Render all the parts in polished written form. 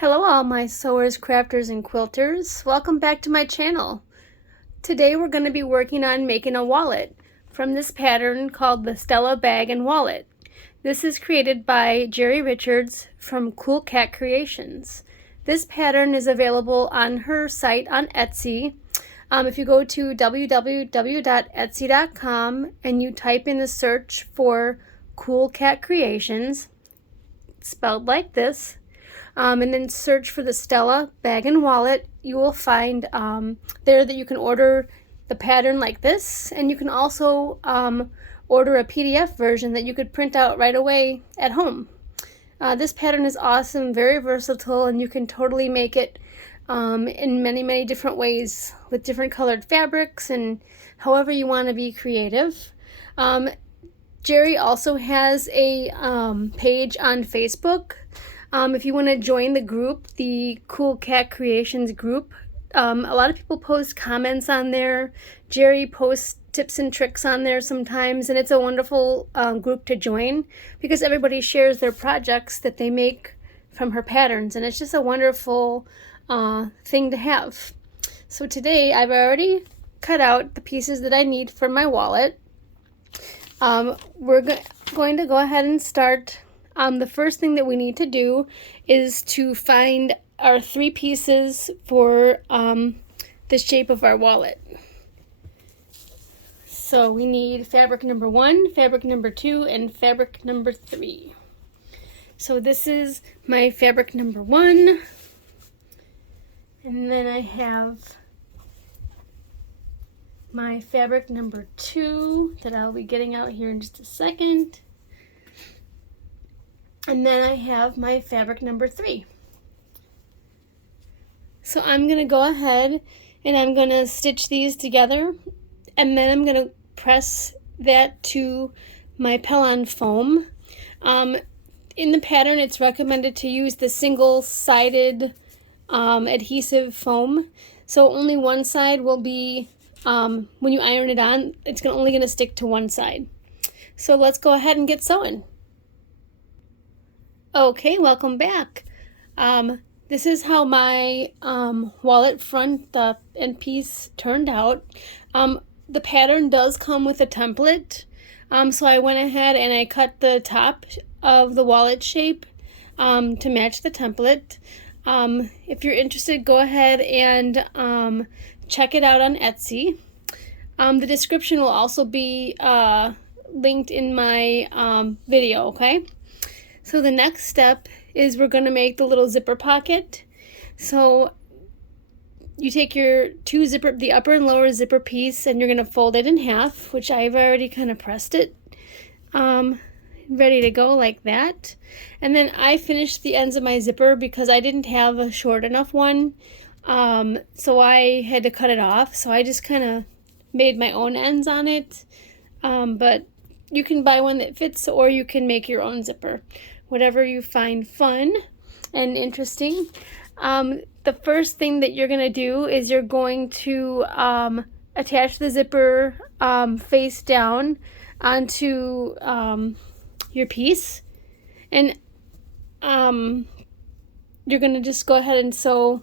Hello all my sewers, crafters, and quilters. Welcome back to my channel. Today we're going to be working on making a wallet from this pattern called the Stella Bag and Wallet. This is created by Jerry Richards from Cool Cat Creations. This pattern is available on her site on Etsy. If you go to www.etsy.com and you type in the search for Cool Cat Creations, spelled like this, and then search for the Stella Bag and Wallet, you will find there that you can order the pattern like this, and you can also order a PDF version that you could print out right away at home. This pattern is awesome, very versatile, and you can totally make it in many different ways with different colored fabrics and however you want to be creative. Jerry also has a page on Facebook. If you want to join the group, the Cool Cat Creations group, a lot of people post comments on there. Jerry posts tips and tricks on there sometimes, and it's a wonderful group to join because everybody shares their projects that they make from her patterns, and it's just a wonderful thing to have. So today I've already cut out the pieces that I need for my wallet. We're going to go ahead and start. The first thing that we need to do is to find our 3 pieces for the shape of our wallet. So we need fabric number 1, fabric number 2, and fabric number 3. So this is my fabric number 1, and then I have my fabric number 2 that I'll be getting out here in just a second. And then I have my fabric number 3. So I'm going to go ahead and I'm going to stitch these together, and then I'm going to press that to my Pellon foam. In the pattern, it's recommended to use the single-sided adhesive foam. So only one side will be, when you iron it on, it's only going to stick to one side. So let's go ahead and get sewing. Okay, welcome back. This is how my wallet front and piece turned out. The pattern does come with a template, so I went ahead and I cut the top of the wallet shape to match the template. If you're interested, go ahead and check it out on Etsy. The description will also be linked in my video, okay? So the next step is we're going to make the little zipper pocket. So you take your the upper and lower zipper piece, and you're going to fold it in half, which I've already kind of pressed it, ready to go like that. And then I finished the ends of my zipper because I didn't have a short enough one, so I had to cut it off. So I just kind of made my own ends on it, but you can buy one that fits, or you can make your own zipper, whatever you find fun and interesting. The first thing that you're going to do is you're going to attach the zipper face down onto your piece, and you're going to just go ahead and sew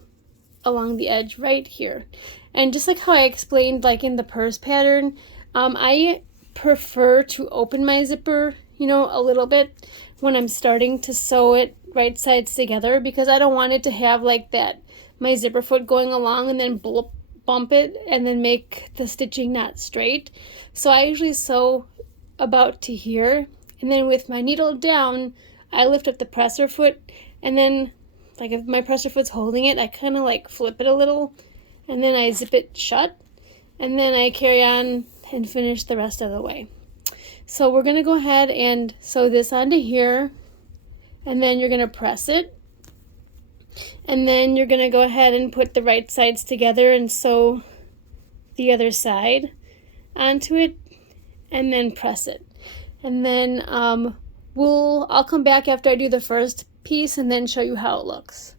along the edge right here. And just like how I explained, like in the purse pattern, I prefer to open my zipper, a little bit when I'm starting to sew it right sides together, because I don't want it to have like that, my zipper foot going along and then bump it and then make the stitching not straight. So I usually sew about to here, and then with my needle down, I lift up the presser foot, and then like if my presser foot's holding it, I kind of like flip it a little, and then I zip it shut, and then I carry on and finish the rest of the way. So we're going to go ahead and sew this onto here, and then you're going to press it, and then you're going to go ahead and put the right sides together and sew the other side onto it, and then press it. And then I'll come back after I do the first piece and then show you how it looks.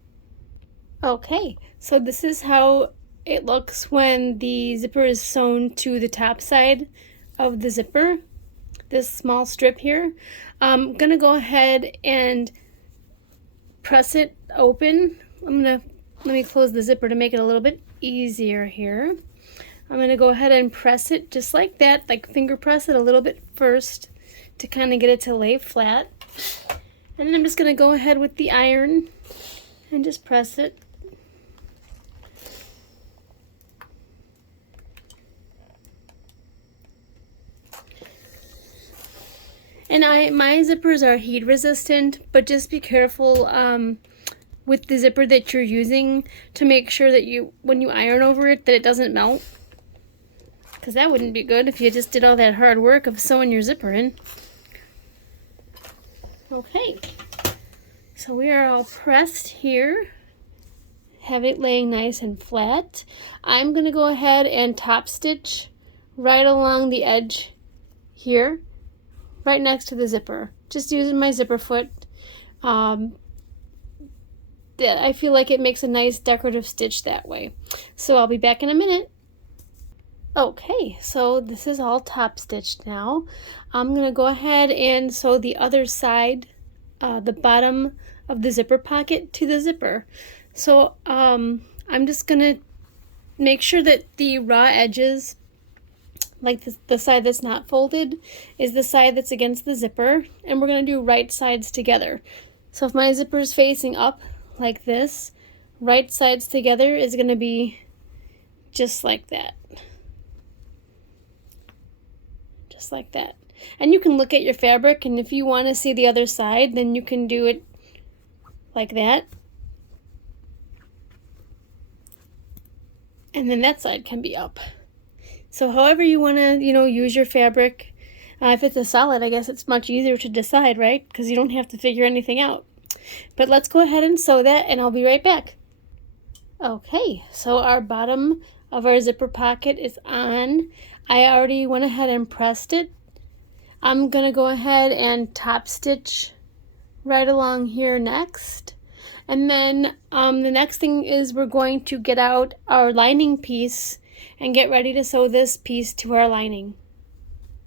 Okay, so this is how it looks when the zipper is sewn to the top side of the zipper, this small strip here. I'm gonna go ahead and press it open let me close the zipper to make it a little bit easier here. I'm going to go ahead and press it just like that, like finger press it a little bit first to kind of get it to lay flat. And then I'm just going to go ahead with the iron and just press it. And my zippers are heat resistant, but just be careful with the zipper that you're using to make sure that when you iron over it, that it doesn't melt. Because that wouldn't be good if you just did all that hard work of sewing your zipper in. Okay, so we are all pressed here. Have it laying nice and flat. I'm going to go ahead and top stitch right along the edge here, right next to the zipper. Just using my zipper foot. I feel like it makes a nice decorative stitch that way. So I'll be back in a minute. Okay, so this is all top stitched now. I'm going to go ahead and sew the other side, the bottom of the zipper pocket to the zipper. So I'm just going to make sure that the raw edges, like the side that's not folded, is the side that's against the zipper, and we're going to do right sides together. So if my zipper is facing up like this, right sides together is going to be just like that. Just like that. And you can look at your fabric, and if you want to see the other side, then you can do it like that. And then that side can be up. So however you want to, use your fabric. If it's a solid, I guess it's much easier to decide, right? Because you don't have to figure anything out. But let's go ahead and sew that, and I'll be right back. Okay, so our bottom of our zipper pocket is on. I already went ahead and pressed it. I'm going to go ahead and top stitch right along here next. And then the next thing is we're going to get out our lining piece and get ready to sew this piece to our lining.